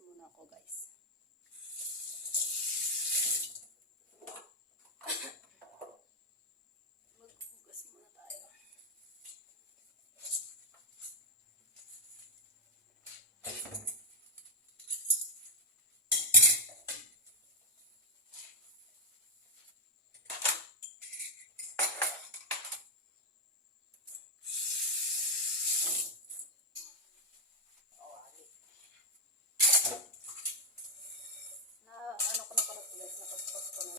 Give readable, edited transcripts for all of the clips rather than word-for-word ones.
muna ako guys. Maghugas muna tayo. Ano ko na pala ito guys, napaspot ko na.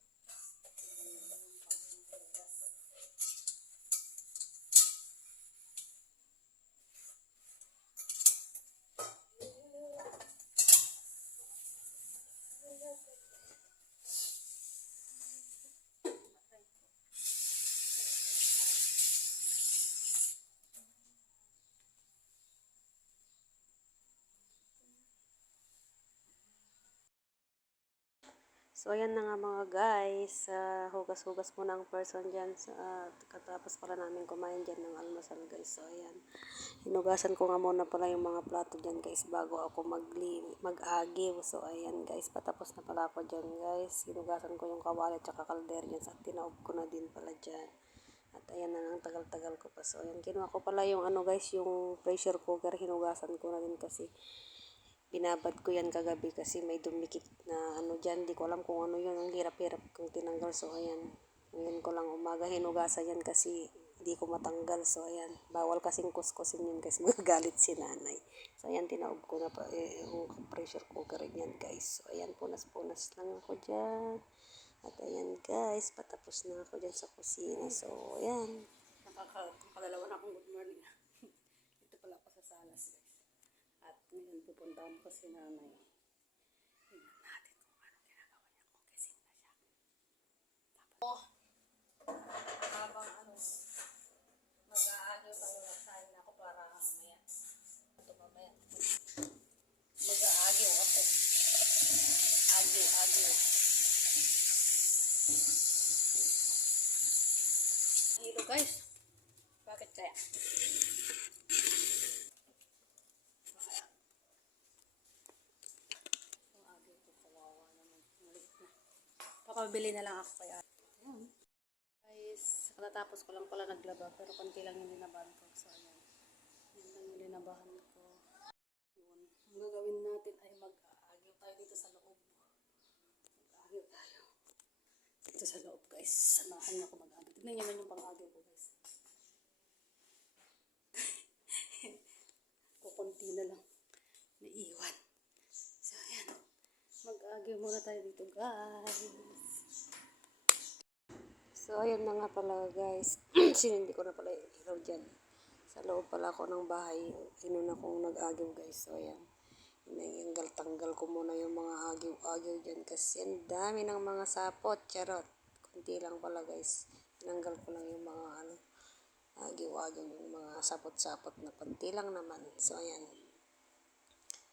So, ayan na nga mga guys. Hugas-hugas muna ang person dyan. Katapos pala namin kumain dyan ng almasal guys. So, ayan. Hinugasan ko nga muna pala yung mga plato dyan guys bago ako mag-agiw. So, ayan guys. Patapos na pala ako dyan guys. Hinugasan ko yung kawali at saka kalder dyan. At tinaob ko na din pala dyan. At ayan na ang tagal-tagal ko pa. So, ayan. Kinuha ko pala yung ano guys, yung pressure cooker. Hinugasan ko na din kasi binabad ko yan kagabi kasi may dumikit na ano dyan. Di ko alam kung ano yun. Ang hirap-hirap kong tinanggal. So, ayan. Ngayon ko lang umaga hinugasan yan kasi hindi ko matanggal. So, ayan. Bawal kasing kuskusin yun kasi magagalit si nanay. So, ayan. Tinaob ko na pa yung pressure cooker yan guys. So, ayan. Punas-punas lang ako dyan. At ayan guys. Patapos na ako dyan sa kusina. So, ayan. Nakakadalawa na akong good morning. Ito pala ako sa salas guys. At ngayon pupuntahan ko si nanay. Tingnan natin kung ano ginagawa niya. Kung gising na siya. Tapos, habang ano, mag-aagyo tayo na tayo na ako para mamaya. Ito mamaya. Mag-aagyo ako. Agyo. Hilo guys. Bakit kaya? Papabili na lang ako kaya. Ayan. Guys, katatapos ko lang pala naglaba pero konti lang yung linabahan ko. So, ayan. Yan lang yung linabahan ko. Yun. Ang gagawin natin ay mag-aagyo tayo dito sa loob. Mag-aagyo tayo. Dito sa loob guys. Samahan niyo ako mag-aagyo. Tignan niyo naman yung pang-aagyo ko guys. Kukunti na lang. Naiiwan. So, ayan. Mag-aagyo muna tayo dito guys. So, ayun na nga pala guys. Sinindi ko na pala yung ilaw dyan. Sa loob pala ako ng bahay. Inuna kong nag-agyo guys. So, ayan. Inanggal-tanggal ko muna yung mga agyo-agyo dyan. Kasi ang dami ng mga sapot. Charot. Kunti lang pala guys. Inanggal ko lang yung mga ano, agyo-agyo. Yung mga sapot-sapot na panti lang naman. So, ayan.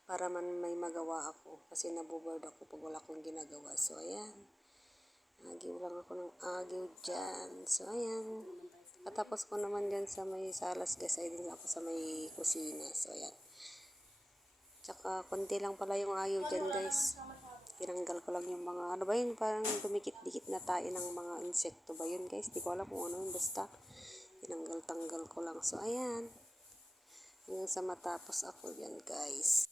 Para man may magawa ako. Kasi naboboard ako pag wala akong ginagawa. So, ayan. Agyo lang ako ng agyo dyan. So, ayan. Katapos ko naman dyan sa may salas guys. Ay din ako sa may kusina. So, ayan. Tsaka, konti lang pala yung agyo dyan guys. Tinanggal ko lang yung mga, ano ba yun? Parang dumikit-dikit na tayo ng mga insekto ba yun guys? Di ko alam kung ano yun. Basta, tinanggal-tanggal ko lang. So, ayan. Hanggang sa matapos ako dyan guys.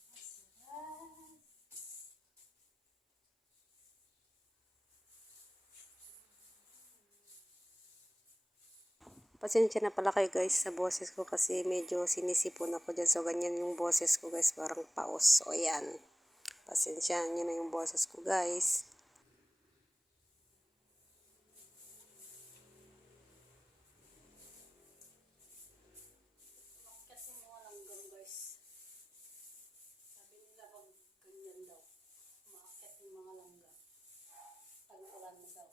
Pasensya na pala kayo guys sa boses ko kasi medyo sinisipon ako dyan. So, ganyan yung boses ko guys. Parang paos. So, ayan. Pasensya nyo na yung boses ko guys. Kasi mga langgam guys. Sabi nila pag ganyan daw. Maakyat yung mga langgam. Tag-ulan na daw.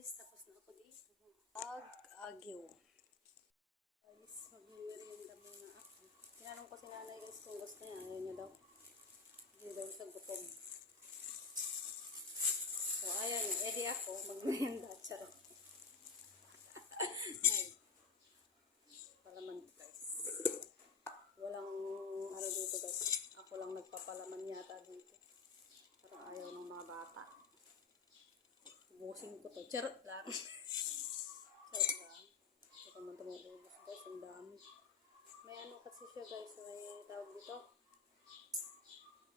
Tapos na ako dito. Agyo. Guys, mag-merienda muna ako. Tinanong ko si nanay guys kung gusto niya. Ayaw niya daw. Hindi daw siya gutom. Pwede ako mag-merienda. Charot. Ay, palaman guys. Walang ano dito guys. Ako lang nagpapalaman yata dito. Parang ayaw ng mga bata. Ubusin ko to. Charot lang. Charot lang. Ito naman tumubos guys. Ang dami. May ano kasi siya guys. May tawag dito.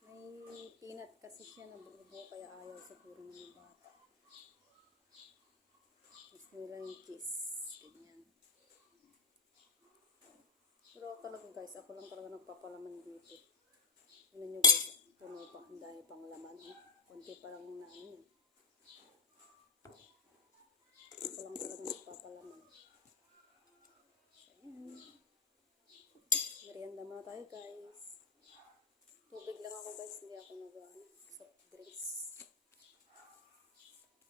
May peanut kasi siya na buo kaya ayaw siguro ng mga bata. Tapos nila yung cheese. Ganyan. Pero talaga guys, ako lang talaga nagpapalaman dito. Tignan nyo guys, puno pa. Ang dami pang laman. Kunti pa lang na ano yun. Ako lang talaga nagpapalaman. So, ayan. Merienda muna tayo guys. Tubig lang ako guys, hindi ako soft drinks.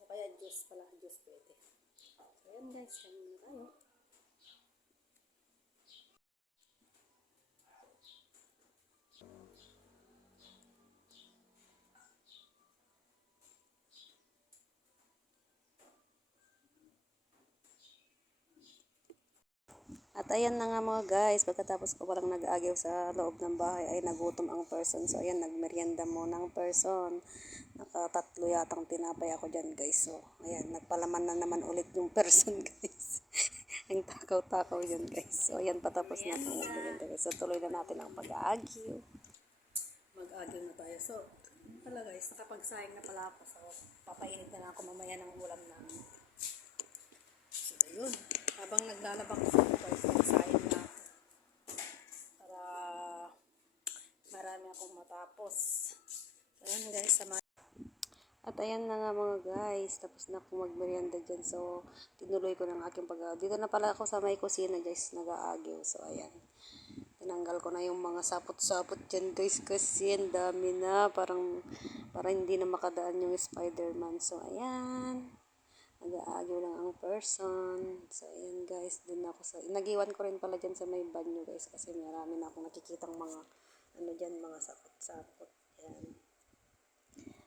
O kaya juice pala, juice pwede. So ayan guys, kain muna tayo. At ayan na nga mga guys, pagkatapos ko palang nag-agaw sa loob ng bahay ay nagutom ang person. So ayan, nagmerienda muna ang person. Nakatatlo yatang tinapay ako dyan guys. So ayan, nagpalaman na naman ulit yung person guys. Ang takaw-takaw yun guys. So ayan, patapos na akong nagmerienda guys. So tuloy na natin ang pag-aagaw. Mag-agaw na tayo. So, pala guys, nakapagsayang na pala ako. So, papainit na lang ako mamaya ng ulam namin. So, ayun. Habang naglalabak ko guys, nagsayang na ako. Para marami akong matapos. So, ayun guys, At ayan na nga mga guys, tapos na akong magmerienda dyan. So, tinuloy ko ng aking pag-aagaw. Dito na pala ako sa may kusina guys, nag-aagaw. So, ayan. Tinanggal ko na yung mga sapot-sapot dyan guys kasi ang dami na. Parang hindi na makadaan yung Spider-Man. So, ayan. Nag-aagaw lang ang person. So, ayan guys. Dun ako nagiwan ko rin pala dyan sa may banyo guys. Kasi marami na akong nakikitang mga, ano dyan, mga sapot-sapot. Ayan.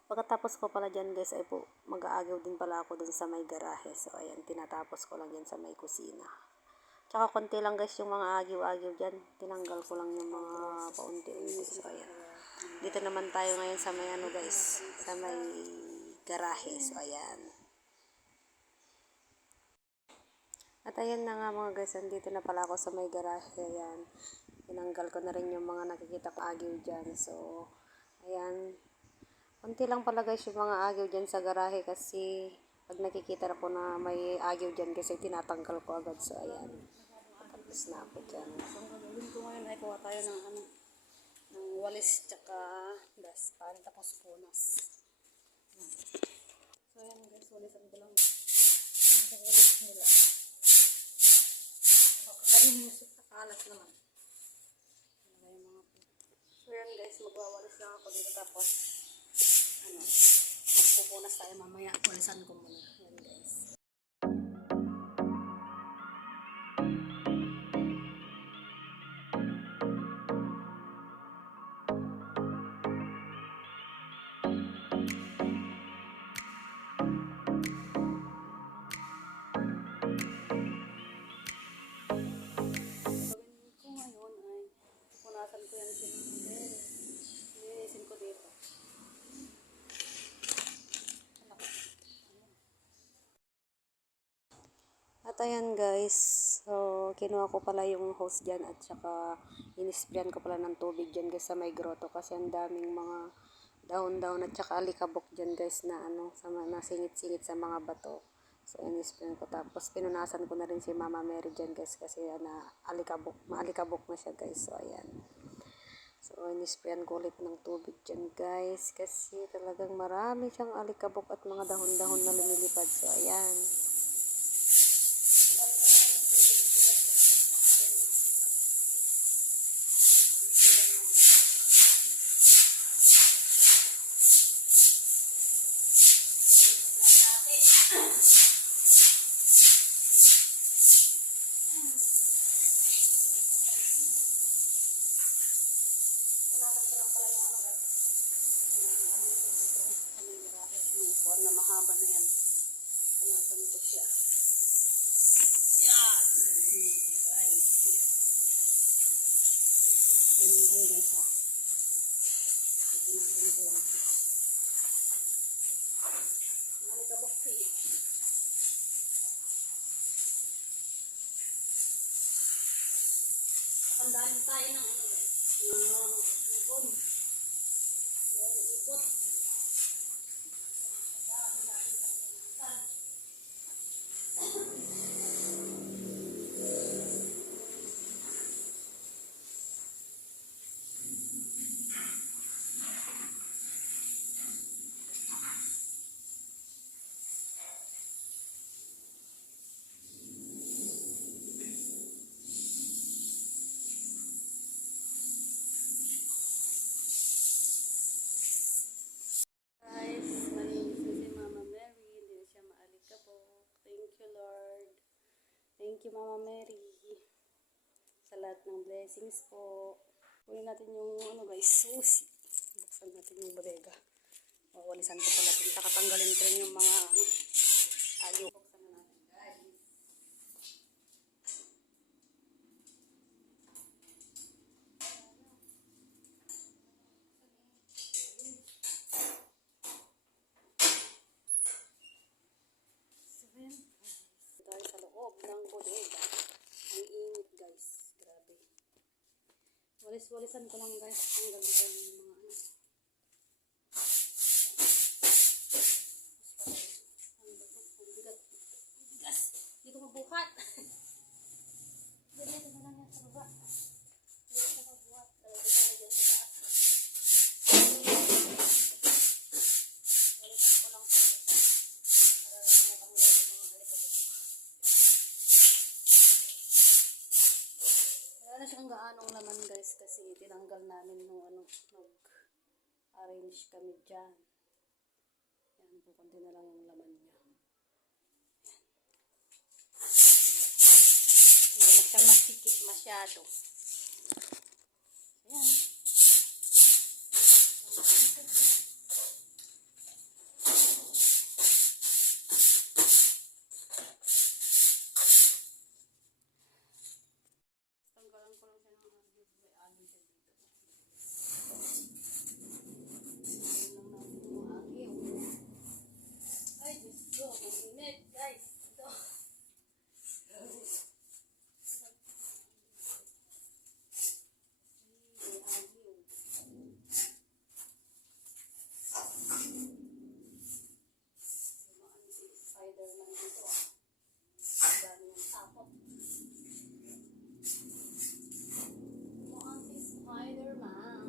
Pagkatapos ko pala dyan guys, ay po, mag-aagaw din pala ako dun sa may garahe. So, ayan. Tinatapos ko lang yan sa may kusina. Tsaka konti lang guys yung mga agiw-agiw dyan. Tinanggal ko lang yung mga paunti-unti. So, ayan. Dito naman tayo ngayon sa may ano guys. Sa may garahe. So, ayan. At ayan na nga mga guys. Andito na pala ako sa may garahe. Ayan. Tinanggal ko na rin yung mga nakikita ko agiw dyan. So, ayan. Konti lang pala guys yung mga agiw dyan sa garahe. Kasi pag nakikita ko na may agiw dyan kasi tinatanggal ko agad. So, ayan. Tapos na ako dyan. so, ang gagawin ko ngayon ay kuha tayo ng ng walis tsaka dustpan tapos punas. So, ayan guys, walisan ko lang. Ang walis nila. So, kakalimusip na kalat naman. So, ayan guys, magwawalis lang ako dito tapos magpupunas tayo mamaya. Walisan ko muna. Ayan guys. Punasan ko yan linisin ko dito. At ayan guys, so kinuha ko pala yung hose dyan at saka inisprayan ko pala ng tubig dyan guys sa may grotto kasi ang daming mga dahon-dahon at saka alikabok dyan guys na ano, nasingit-singit sa mga bato. So inisprayan ko tapos pinunasan ko na rin si Mama Mary dyan guys kasi maalikabok na siya guys. So ayan. So inisprayan ko ulit ng tubig dyan guys kasi talagang marami siyang alikabok at mga dahon-dahon na lumilipad. So ayan. Na mahaba na yan. Punasan ko siya. Yan. Guys. Yan lang kayo guys ha. Punasan ko lang. Nalikabok siya. Nakandaan tayo ng ano guys. Ibon. Dahil ikot. Guys, malinis na si Mama Mary. Hindi na siya maalikabok. Thank you, Lord. Thank you, Mama Mary. Sa lahat ng blessings po. Kunin natin yung, ano guys, susi. Buksan natin yung bodega. Wawalisan ko pala. Takatanggalin ko rin yung mga ayaw. Buksan na natin, guys. Tayo sa loob ng bodega. Ang init guys. Grabe. Walis-walisan ko lang guys. Hanggang dito yung mga ano. Ano ba ito? Ang bigat. Bigas. Hindi ko mabuhat. Ganito na lang yan sa baba. Hindi ko mabuhat. Talaga ko na dyan sa taas. Walisan ko lang po. Para natanggal yung mga alikabok. Wala na siyang gaanong laman guys kasi tinanggal namin nung ano, nag-arrange kami dyan. Yan po, konti na lang yung laman niya. Hindi na siya masikip masyado. Ayan. Tanggalan ko lang siya ng agyo. May agyo siya dito. Tanggalan lang natin yung agyo. Ay, Diyos ko. Ang init, guys. Ito. May agyo. Sumaan si Spider-Man dito. Ang dami yung tapot. Sumaan si Spider-Man.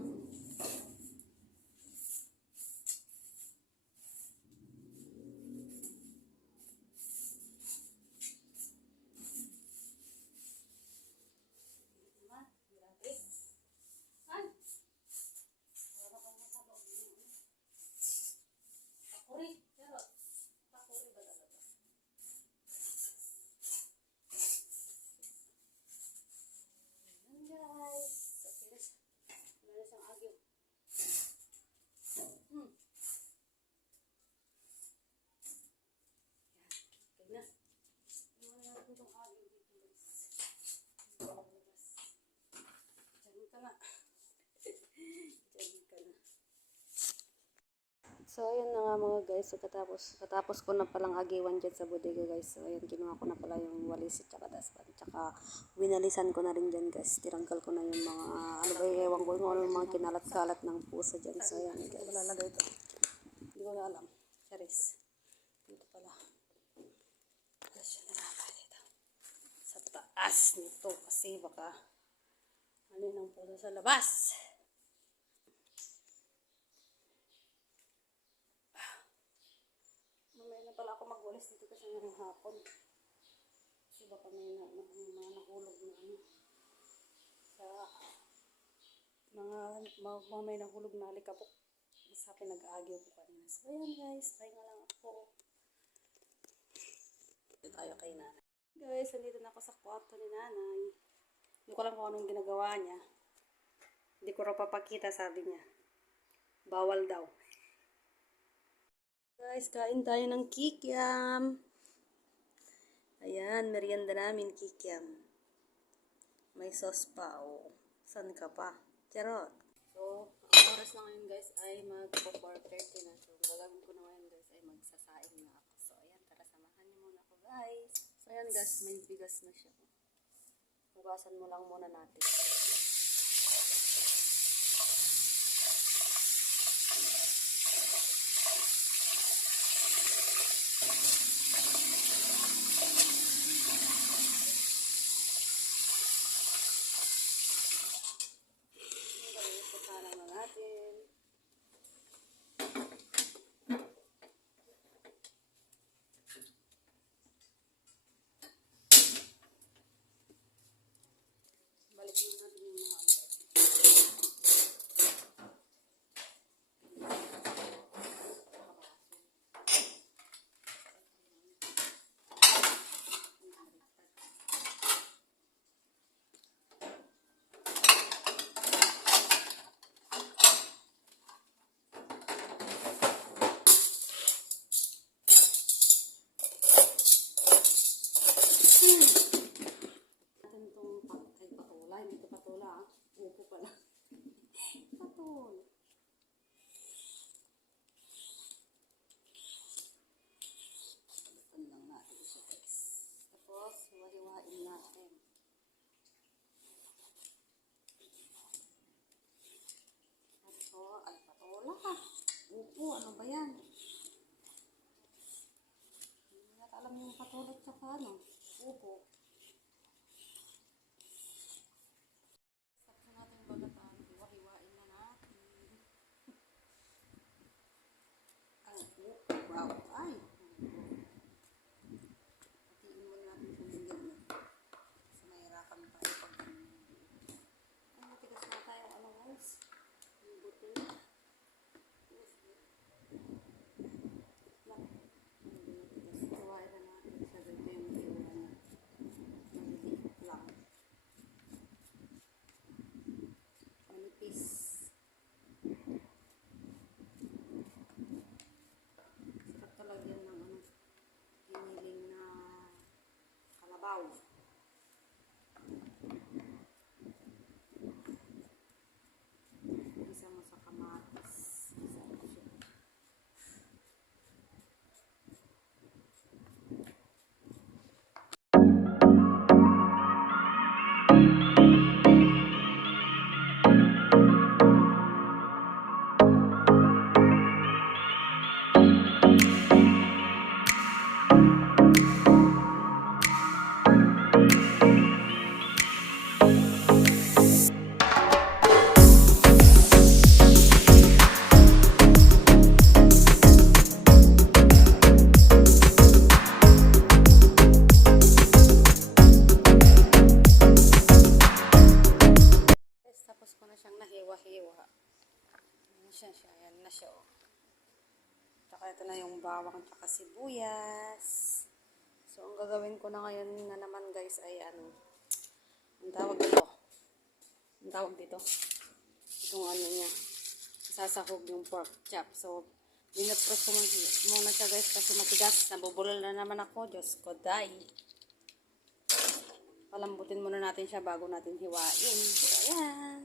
Naman, grabe. Ay! Wala pang matabang yun. Pakuri. Pero, pakuri ba talaga? Ayan guys. Okay na siya. Wala na siyang agyo. Hmm. Yan. Okay na. Iwan na natin itong agyo dito guys. Hindi na lalabas. Diyan ka na. Diyan ka na. So, ayan na nga mga guys. So, katapos ko na palang agiwan dyan sa bodega guys. So, ayan, kinuha ko na pala yung walis at saka daspan. Tsaka, winalisan ko na rin dyan guys. Tiranggal ko na yung mga, ano ba yung ewan ko, yung ano yung mga kinalat-kalat ng puso dyan. So, ayan guys. Hindi ko lalagay ito. Hindi ko na alam. Charis. Dito pala. Wala siya nalagay dito. Sa taas nito. Kasi baka, ano yung puso sa labas. Mamaya na pala ako magwalis dito kasi ngayong hapon. Kasi baka may mga nahulog na ano. Sa may nahulog na alikabok. Sa akin nag-aagyo ko kanina. So ayan guys, try nga lang ako. Dito tayo kay nanay. Guys, nandito na ako sa kwarto ni nanay. Hindi ko alam kung anong ginagawa niya. Hindi ko raw papakita, sabi niya. Bawal daw. Guys, kain tayo ng kikiam. Ayan, merienda namin, kikiam. May sauce pa, oh. San ka pa? Charot. So, ang oras na ngayon guys ay mag-4:30 na. So, ang gagawin ko na ngayon guys ay magsasaing na ako. So, ayan, tara samahan niyo muna ako guys. So, ayan guys, may bigas na siya. Hugasan mo lang muna natin. Hugasan na natin. Balik mo natin yung mga ano. Natin itong patula. Hindi ito patula, ah. Upo pala. Patul. Balikan lang natin siya guys. Tapos, hiwa-hiwain natin. Ito, ay patula ka. Upo, ano ba yan? Hindi natin alam yung patula at saka ano. Upo. Tapos natin balatan. Hiwa-hiwain na natin. Ang upo. Wow. Ay. Hatiin mo natin siya ng ganyan. Kasi mahirapan tayo pag ganyan. Ay, matigas na tayo. Ano guys? Yung buto na. Hiwain na natin siya. Ganito yung hiwa niya. Maliliit lang. Manipis. Sarap talaga yan ng ano, giniling na kalabaw. Isa mo sa kamatis. Isa mo siya. Tapos ko na siyang nahiwa-hiwa. Ayan siya. Ayan na siya. Oh. Tsaka ito na yung bawang tsaka sibuyas. So, ang gagawin ko na ngayon na naman guys ay ano. Ang tawag dito. Ang tawag dito. Itong ano niya. Sasahog yung pork chop. So, dinapros ko muna siya guys kasi matigas. Nabubulol na naman ako. Diyos ko, day. Palambutin muna natin siya bago natin hiwain. So, ayan.